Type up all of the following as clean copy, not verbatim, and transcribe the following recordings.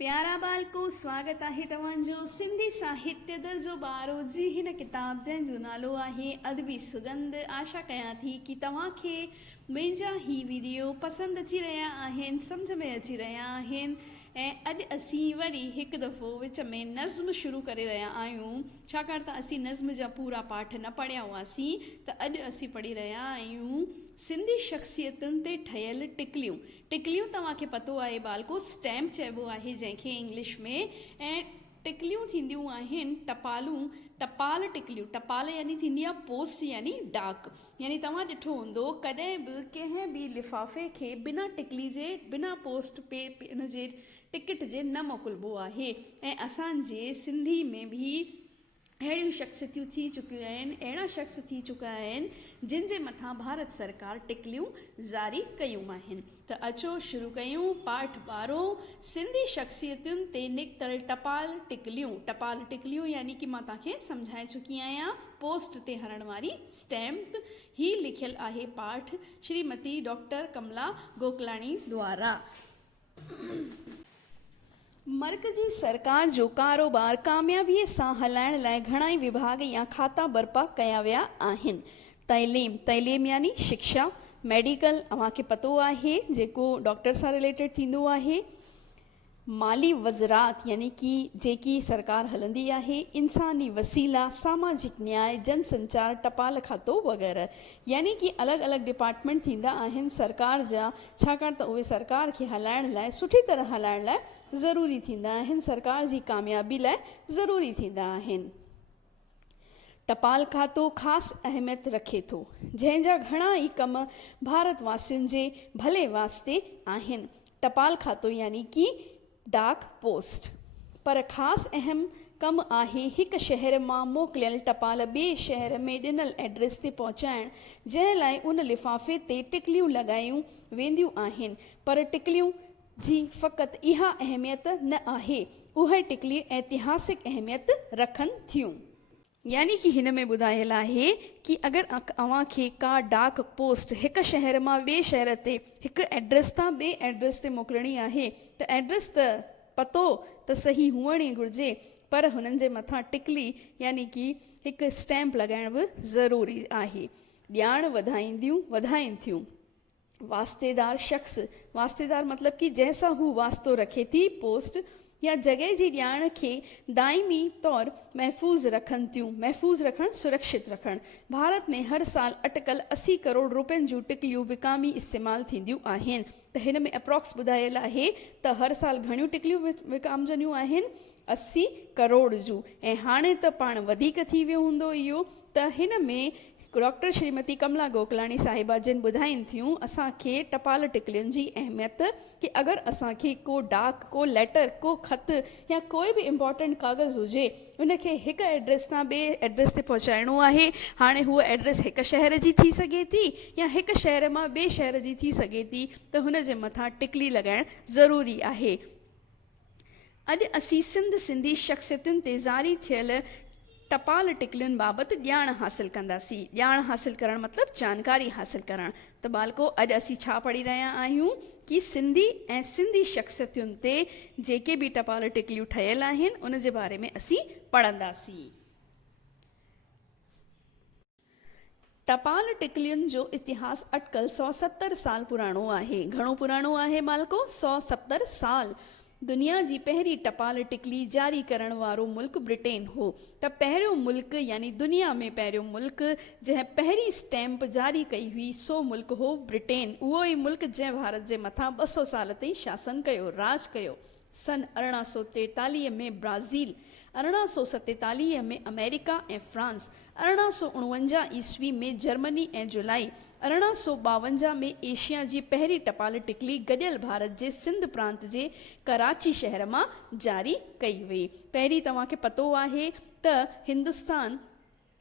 प्यारा बालको स्वागत आहे तव्हांजो सिंधी साहित्य दर्जो 12 जी हिन किताब जंहिंजो नालो आहे अदबी सुगंध। आशा कयां थी कि तव्हांखे मुंहिंजा ही वीडियो पसंदि अची रहिया आहिनि, सम्झ में अची रहिया आहिनि। ऐं अॼु असीं वरी हिकु दफ़ो विच में नज़्म शुरू करे रहिया आहियूं, छाकाणि त असीं नज़्म जा पूरा पाठ न पढ़िया हुआसीं। त अॼु असीं पढ़ी रहिया आहियूं सिंधी शख़्सियतुनि ते ठहियल टिकलियूं। टिकलियूं तव्हांखे पतो आहे बालको, स्टैम्प चइबो आहे जंहिंखे इंग्लिश में। ऐं टिकलियूं थींदियूं आहिनि टपालूं, टपाल टिकलियूं। टपाल यानी थींदी आहे पोस्ट यानी डाक। यानी तव्हां ॾिठो हूंदो कॾहिं बि कंहिं बि लिफ़ाफ़े खे बिना टिकली जे, बिना पोस्ट पे इन जे टिकट जे न मोकिलिबो आहे। ऐं असांजे सिंधी में बि अहिड़ियूं शख़्सियतूं थी चुकियूं आहिनि, अहिड़ा शख़्स थी चुका आहिनि जिन जे मथां भारत सरकार टिकलियूं ज़ारी कयूं आहिनि। त अचो शुरू कयूं पाठ 12 सिंधी शख़्सियतुनि ते निकितल टपाल टिकलियूं। टपाल टिकलियूं यानी कि मां तव्हांखे सम्झाए चुकी आहियां, पोस्ट ते हणण वारी स्टैम्प। ही लिखियल आहे पाठ श्रीमती डॉक्टर कमला गोकलाणी द्वारा। मर्कज़ी सरकार जो कारोबार कामयाबीअ सां हलाइण लाइ घणाई विभाग या खाता बर्पा कया विया आहिनि। तइलीम यानी शिक्षा, मेडिकल अव्हांखे पतो आहे जेको डॉक्टर सां रिलेटेड थींदो आहे। माली वज़रात यानी कि जेकी सरकार हलंदी आहे। इंसानी वसीला, सामाजिक न्याय, जनसंचार, टपाल खातो वग़ैरह। यानी कि अलॻि अलॻि डिपार्टमेंट थींदा आहिनि सरकार जा, छाकाणि त उहे सरकार खे हलाइण लाइ, सुठी तरह हलाइण लाइ ज़रूरी थींदा आहिनि, सरकार जी कामयाबी लाइ ज़रूरी थींदा आहिनि। टपाल खातो ख़ासि अहमियत रखे थो, जंहिंजा घणा ई कम भारतवासियुनि जे भले वास्ते आहिनि। टपाल खातो यानी कि डाक पोस्ट। पर ख़ासि अहम कमु आहे हिकु शहर मां मोकिलियल टपाल ॿिए शहर में ॾिनल एड्रेस ते पहुचाइण, जंहिं लाइ उन लिफ़ाफ़े ते टिकलियूं लॻायूं वेंदियूं आहिनि। पर टिकलियूं जी फ़क़ति इहा अहमियत न आहे, उहे टिकली ऐतिहासिक अहमियत रखनि थियूं। यानी कि हिन में ॿुधायल आहे कि अगरि अव्हांखे का डाक पोस्ट हिकु शहर मां ॿिए शहर ते हिकु एड्रेस तां ॿिए एड्रेस ते मोकिलणी आहे, त एड्रेस त पतो त सही हुअण ई घुरिजे, पर हुननि जे मथां टिकली यानी कि हिकु स्टैम्प लॻाइण बि ज़रूरी आहे। ॼाण वधाइनि थियूं। वास्तेदार शख़्स, वास्तेदार मतिलब कि जंहिंसां हू वास्तो रखे थी पोस्ट या जॻह जी ॼाण खे दाइमी तौर महफ़ूज़ रखनि थियूं। महफ़ूज़ रखणु, सुरक्षित रखणु। भारत में हर साल अटकल 80 करोड़ रुपयनि जूं टिकलियूं विकामी इस्तेमालु थींदियूं आहिनि। त हिन में अप्रॉक्स ॿुधायल आहे त हर साल घणियूं टिकलियूं विकामजंदियूं आहिनि, 80 करोड़ जूं। ऐं हाणे त पाण वधीक थी वियो हूंदो इहो। त हिन में डॉक्टर श्रीमती कमला गोकलाणी साहिबा जिन ॿुधाइनि थियूं असांखे टपाल टिकलियुनि जी अहमियत, कि अगरि असांखे को डाक, को लेटर, को ख़त या कोई बि इम्पॉर्टेंट कागज़ हुजे, उनखे हिकु एड्रेस तां ॿिए एड्रेस ते पहुचाइणो आहे। हाणे हूअ एड्रेस हिकु शहर जी थी सघे थी या हिकु शहर मां ॿिए शहर जी थी सघे थी, त हुन जे मथां टिकली लॻाइण ज़रूरी आहे। अॼु असीं सिंधी शख़्सियतुनि ते ज़ारी थियल टपाल टिकलियुनि बाबति ॼाण हासिल कंदासीं। ॼाण हासिल करणु मतिलबु जानकारी हासिल करणु। त बालको अॼु असीं छा पढ़ी रहिया आहियूं कि सिंधी ऐं सिंधी शख़्सियतुनि ते जेके बि टपाल टिकलियूं ठहियल आहिनि उन जे बारे में असीं पढ़ंदासीं। टपाल टिकलियुनि जो इतिहास अटकल 170 साल पुराणो आहे। घणो पुराणो आहे बालको? 170 साल। दुनिया जी पहिरीं टपाल टिकली जारी करण वारो मुल्क ब्रिटेन हो। त पहिरियों मुल्क यानी दुनिया में पहिरियों मुल्क जंहिं पहिरीं स्टैम्प जारी कई हुई, सो मुल्क हो ब्रिटेन। उहो ई मुल्क जंहिं भारत जे मथां 200 साल ताईं शासन कयो, राज कयो। सन 1843 में ब्राज़ील, 1847 में अमेरिका ऐं फ्रांस, 1849 ईस्वी में जर्मनी ऐं जुलाई, 1852 में एशिया जी पहिरीं टपाल टिकली गॾियल भारत जे सिंध प्रांत जे कराची शहर मां जारी कई वई। पहिरीं तव्हांखे पतो आहे त हिंदुस्तान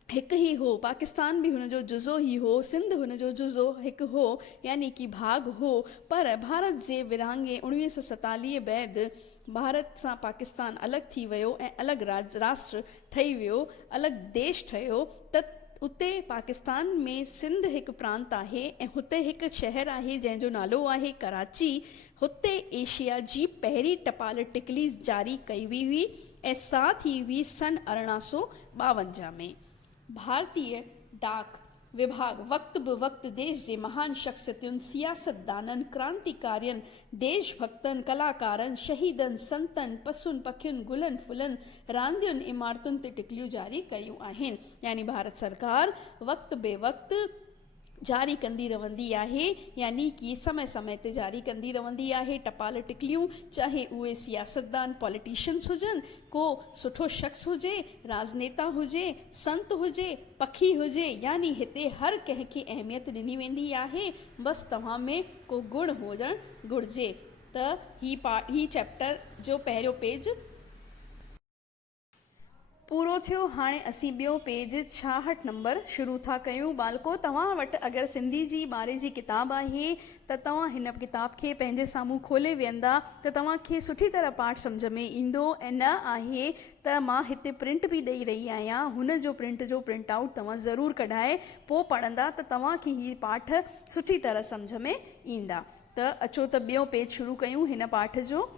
हिकु ई हो, पाकिस्तान भी हुनजो जुज़ो ही हो, सिंध हुनजो जुज़ो हिकु हो, यानी कि भाग हो। पर भारत जे विरहाङे 1947 बैदि भारत सां पाकिस्तान अलॻि थी वियो ऐं अलॻि राष्ट्र ठही वियो, अलॻि देश ठहियो। त उते पाकिस्तान में सिंध हिकु प्रांत आहे ऐं हुते हिकु शहर आहे जंहिंजो नालो आहे कराची। हुते एशिया जी पहिरीं टपाल टिकली जारी कई हुई हुई ऐं साथ ई हुई सन 1852 में। भारतीय डाक विभाग वक्त ब वक्त देश जे महान शख्सियतुनि, सियासतदाननि, क्रांतिकारियनि, देशभक्तनि, कलाकारनि, शहीदनि, संतनि, पसुनि, पखियुनि, गुलनि, फुलनि, रांदियुनि, इमारतुनि ते टिकलियूं जारी कयूं आहिनि। यानी भारत सरकार वक्त बे वक्त जारी कंदी रहंदी आहे, यानी कि समय समय ते जारी कंदी रहंदी आहे टपाल टिकलियूं, चाहे उहे सियासतदान पॉलिटिशियंस हुजनि, को सुठो शख्स हुजे, राजनेता हुजे, संत हुजे, पखी हुजे, यानी हिते हर कंहिंखे अहमियत ॾिनी वेंदी आहे। बसि तव्हां में को गुण हुजणु घुरिजे। त ही चैप्टर जो पहिरियों पेज पूरो थियो। हाणे असीं ॿियो पेज 66 नंबर शुरू था कयूं। बालको, तव्हां वटि अगरि सिंधी जी ॿारे जी किताब आहे त तव्हां हिन किताब खे पंहिंजे साम्हूं खोले वेहंदा त तव्हांखे सुठी तरह पाठ सम्झ में ईंदो। ऐं न आहे त मां हिते प्रिंट बि ॾेई रही आहियां, हुन जो प्रिंट आउट तव्हां ज़रूरु कढाए पोइ पढ़ंदा त तव्हांखे हीअ पाठ सुठी तरह सम्झ में ईंदा। त अचो त ॿियो पेज शुरू कयूं हिन पाठ जो।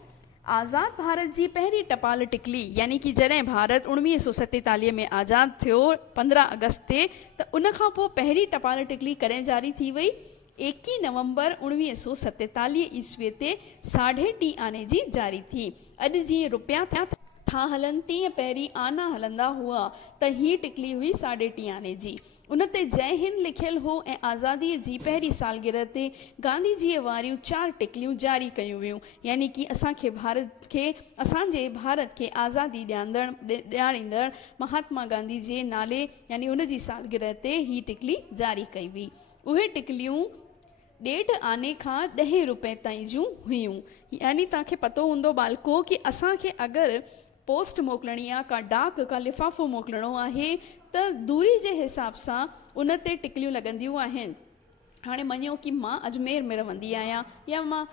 आज़ाद भारत जी पहिरीं टपाल टिकली, यानी कि जॾहिं भारत 1947 में आज़ादु थियो 15 अगस्त ते, त उन खां पोइ पहिरीं टपाल टिकली कॾहिं जारी थी वई? 21 नवंबर 1947 ईस्वीअ ते 3.5 आने जी जारी थी। अॼु जीअं रुपया था हलनि तीअं पहिरीं आना हलंदा हुआ, त हीअ टिकली हुई 3.5 आने जी। उन ते जय हिंद लिखियलु हो ऐं आज़ादीअ जी पहिरीं सालगिरह ते गांधी जीअ वारियूं 4 टिकलियूं जारी कयूं वियूं। यानी कि असांजे भारत खे आज़ादी ॾियारींदड़ महात्मा गांधी जे नाले यानी उन जी सालगिरह ते ही टिकली जारी कई हुई। उहे टिकलियूं 1.5 आने खां 10 रुपए ताईं जूं हुयूं। यानी तव्हांखे पतो हूंदो बालको कि असांखे अगरि पोस्ट मोकिलणी आहे, का डाक का लिफ़ाफ़ो मोकिलणो आहे, त दूरी जे हिसाब सां उन ते टिकलियूं लॻंदियूं आहिनि। हाणे मञो कि मां अजमेर में रहंदी आहियां, या मां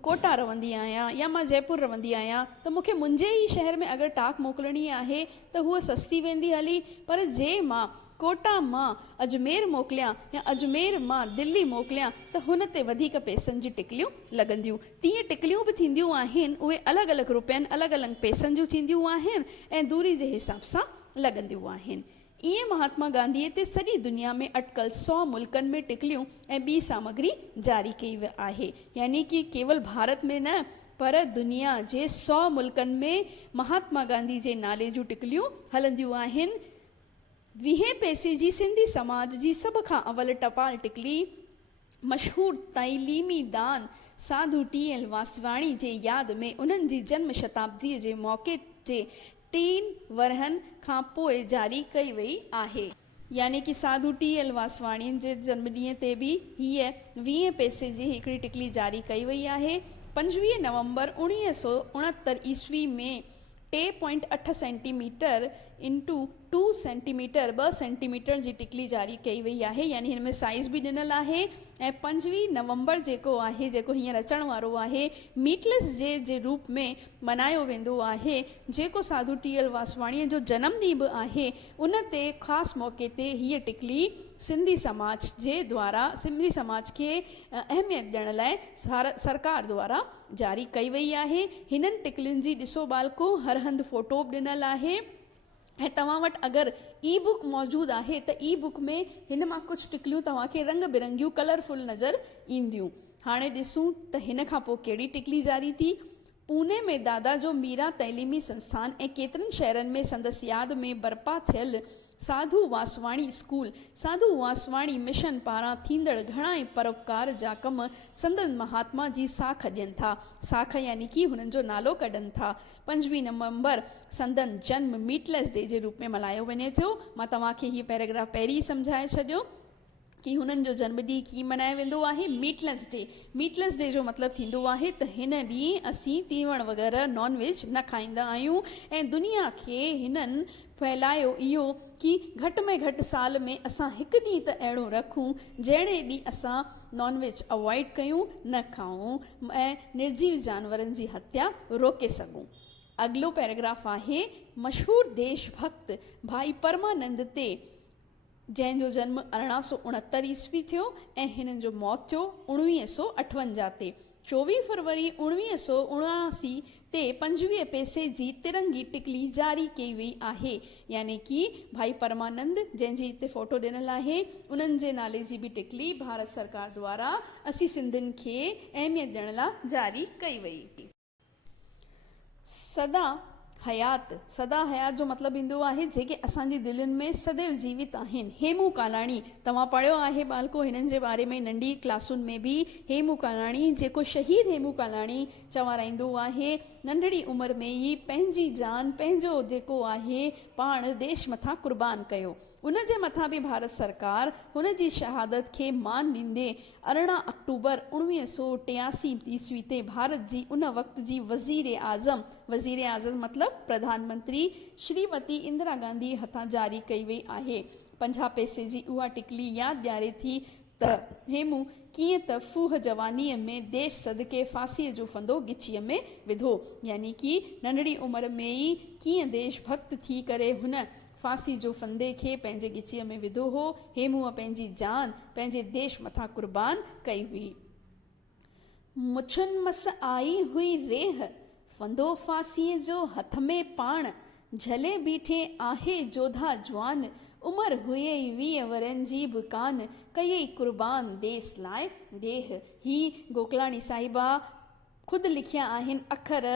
कोटा रहंदी आहियां, या मां जयपुर रहंदी आहियां, त मूंखे मुंहिंजे ई शहर में अगरि डाक मोकिलणी आहे त हूअ सस्ती वेंदी हली। पर जे मां कोटा मां अजमेर मोकिलियां या अजमेर मां दिल्ली मोकिलियां त हुन ते वधीक पैसनि जी टिकलियूं लॻंदियूं। तीअं टिकलियूं बि थींदियूं आहिनि, उहे अलॻि अलॻि रुपयनि अलॻि अलॻि पैसनि जूं थींदियूं आहिनि ऐं दूरी जे हिसाब सां लॻंदियूं आहिनि। ईअं महात्मा गांधीअ ते सॼी दुनिया में अटकल 100 मुल्कनि में टिकलियूं ऐं ॿी सामग्री जारी कई आहे। यानी कि केवल भारत में न, पर दुनिया जे 100 मुल्कनि में महात्मा गांधी जे नाले जूं टिकलियूं हलंदियूं आहिनि। 20 पैसे जी सिंधी समाज जी सभ खां अवल टपाल टिकली मशहूर तइलीमी दान साधू टी.एल. वासवाणी जे यादि में उन्हनि जी जन्म शताब्दीअ जे मौक़े जे 3 वरहनि खां पोइ जारी कई वई आहे। यानी कि साधू टी.एल. वासवाणी जे जन्मॾींहं ते बि हीअ 20 पैसे जी हिकिड़ी टिकली जारी कई वई आहे। 25 नवंबर 1969 ईस्वी में 2.8 सेंटीमीटर इंटू 2 सेंटीमीटर 2 सेंटीमीटर जी टिकली जारी कई वई आहे। यानी हिन में साइज़ बि ॾिनल आहे। ऐं 25 नवंबर जेको आहे, जेको हींअर अचण वारो आहे, मीटलेस डे जे रूप में मल्हायो वेंदो आहे, जेको साधू टी.एल. वासवाणीअ जो जनमु ॾींहुं बि आहे। उन ते ख़ासि मौक़े ते हीअ टिकली सिंधी समाज जे द्वारा सिंधी समाज खे अहमियत ॾियण लाइ सरकार द्वारा जारी कई वई आहे। हिननि टिकलियुनि जी ॾिसो बालको हर हंधि फोटो बि ॾिनल आहे। ऐं तव्हां वटि अगरि ई बुक मौजूदु आहे त ई बुक में हिन मां कुझु टिकलियूं तव्हांखे रंग बिरंगियूं कलरफुल नज़र ईंदियूं। हाणे ॾिसूं त हिन खां पोइ कहिड़ी टिकली जारी थी। पूने में दादा जो मीरा तइलीमी संस्थान ऐं केतिरनि शहरनि में संदसि यादि में बर्पा थियल साधू वासवाणी स्कूल, साधू वासवाणी मिशन पारां थींदड़ घणा ई परोपकार जा कम संदन महात्मा जी साख ॾियनि था। साख यानी कि हुननि जो नालो कढनि था। 25 नवंबर संदन जन्म मीटलेस डे जे रूप में मल्हायो वञे थो। मां तव्हांखे हीअ पैराग्राफ पहिरीं सम्झाए छॾियो कि हुननि जो जन्मॾींहुं कीअं मल्हायो वेंदो आहे। मीटलेस डे, मीटलेस डे जो मतिलबु थींदो आहे त हिन ॾींहुं असीं तीवण वग़ैरह नॉन वेज न खाईंदा आहियूं। ऐं दुनिया खे हिननि फैलायो इहो कि घटि में घटि साल में असां हिकु ॾींहुं त अहिड़ो रखूं जहिड़े ॾींहुं असां नॉन वेज अवॉइड कयूं, न खाऊं ऐं निर्जीव जानवरनि जी हत्या रोके सघूं। अॻिलो पैराग्राफ आहे मशहूर देशभक्त भाई परमानंद ते जंहिंजो जन्म 1869 ईस्वी थियो ऐं हिननि जो मौत थियो 1958 ते। 24 फरवरी 1979 ते 25 पैसे जी तिरंगी टिकली जारी कई वई आहे, यानी कि भाई परमानंद जंहिंजी हिते फोटो ॾिनल आहे उन्हनि जे नाले जी बि टिकली भारत सरकार द्वारा असीं सिंधियुनि खे अहमियत ॾियण लाइ जारी कई वई। सदा हयात जो मतिलबु ईंदो आहे जेके असांजी दिलनि में सदैव जीवित आहिनि। हेमू कालाणी तव्हां पढ़ियो आहे बालको, हिननि जे बारे में नंढी क्लासुनि में बि। हेमू कालाणी जेको शहीद हेमू कालाणी चवाराईंदो आहे, नंढड़ी उमिरि में ई पंहिंजी जान पंहिंजो जेको आहे पाण देश मथां कुर्बान कयो। उन जे मथां बि भारत सरकार हुन जी शहादत खे मान ॾींदे 18 अक्टूबर 1983 ईस्वी ते भारत जी उन वक़्त जी वज़ीर आज़म मतिलबु प्रधानमंत्री श्रीमती इंदिरा गांधी हथां जारी कई वई आहे। 50 पैसे जी उहा टिकली यादि ॾियारे थी त हेमू कीअं त फूह जवानीअ में देश सदके फांसीअ जो फंदो गिचीअ में विधो, यानी कि नंढड़ी उमिरि में ई कीअं देशभक्त थी करे हुन फांसी जो फंदे खे पंहिंजे गिचीअ में विधो हो। हेमूअ पंहिंजी जान पंहिंजे देश मथां कुर्बान कई हुई। मुछुनि मस आई हुई रेह, फंदो फांसीअ जो हथ में पाण, झले बीठे आहे जोधा जवान, उमर हुए 20 वरनि जी बि कान, कई कुर्बान देश लाइ देह। ही गोकलाणी साहिबा ख़ुदि लिखिया आहिनि अखर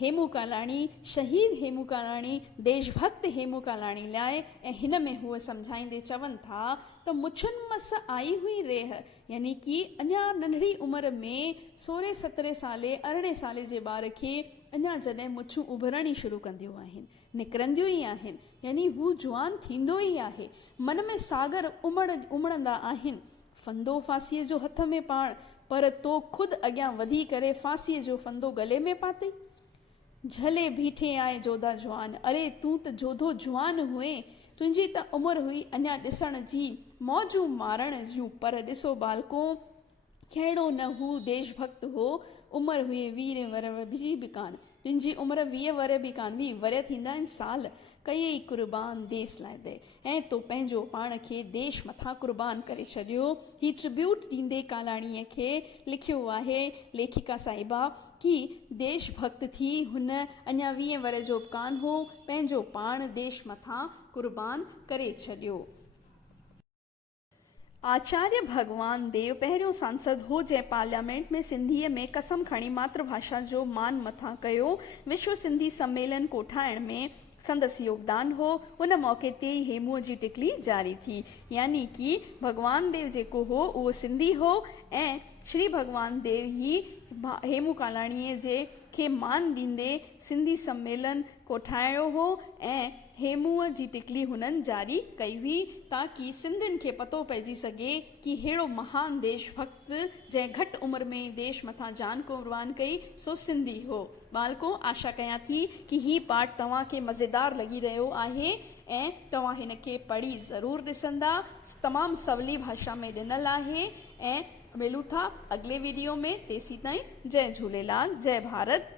हेमू कालाणी, शहीद हेमू कालाणी, देशभक्त हेमू कालाणी लाइ। ऐं हिन में हूअ सम्झाईंदे चवनि था त मुछुनि मस आई हुई रेह, यानी कि अञा नंढड़ी उमिरि में 16-17 साले 18 साले जे ॿार खे अञा जॾहिं मुछूं उभरण ई शुरू कंदियूं आहिनि, निकिरंदियूं ई आहिनि, यानी हू जवान थींदो ई आहे, मन में सागर उमड़ंदा आहिनि। फंदो फांसीअ जो हथ में पाण, पर तो ख़ुदि अॻियां वधी करे फांसीअ जो फंदो गले में पातई। झले बीठे आए जोधा जवान, अरे तूं त जोधो जवान हुए, तुंहिंजी त उमिरि हुई अञा ॾिसण जी, मौजूं मारण जूं, पर ॾिसो बालको कहिड़ो न हू देशभक्त हो। उमिरि हुई 20 वर जी बि कान, तुंहिंजी उमिरि 20 वर बि कान, 20 वर थींदा आहिनि साल, कई कुर्बान देश लाइ दे, ऐं तो पंहिंजो पाण खे देश मथां कुर्बान करे छॾियो। ही ट्रिब्यूट ॾींदे कालाणीअ खे लिखियो आहे लेखिका साहिबा कि देशभक्त थी हुन अञा 20 वर जो बि कान हो, पंहिंजो पाण देश मथां कुर्बान करे छॾियो। आचार्य भगवान देव पहिरियों सांसद हो जंहिं पार्लियामेंट में सिंधीअ में कसम खणी मातृभाषा जो मान मथां कयो। विश्व सिंधी सम्मेलन कोठाइण में संदसि योगदान हो। उन मौक़े ते ई हेमूअ जी टिकली जारी थी, यानी कि भगवान देव जेको हो उहो सिंधी हो ऐं श्री भगवान देव ही हेमू कालाणीअ जे खे मान ॾींदे सिंधी सम्मेलन कोठायो हो ऐं हेमूअ जी टिकली हुननि जारी कई हुई, ताकि सिंधियुनि खे पतो पइजी सघे कि अहिड़ो महान देशभक्त जंहिं घटि उमिरि में देश मथां जान कुर्बान कई सो सिंधी हो। बालको आशा कयां थी कि ही पाठ तव्हांखे मज़ेदार लॻी रहियो आहे ऐं तव्हां हिन खे पढ़ी ज़रूरु ॾिसंदा। तमामु सवली भाषा में ॾिनल आहे ऐं मिलूं था अॻिले वीडियो में। तेसीं ताईं जय झूलेलाल, जय भारत।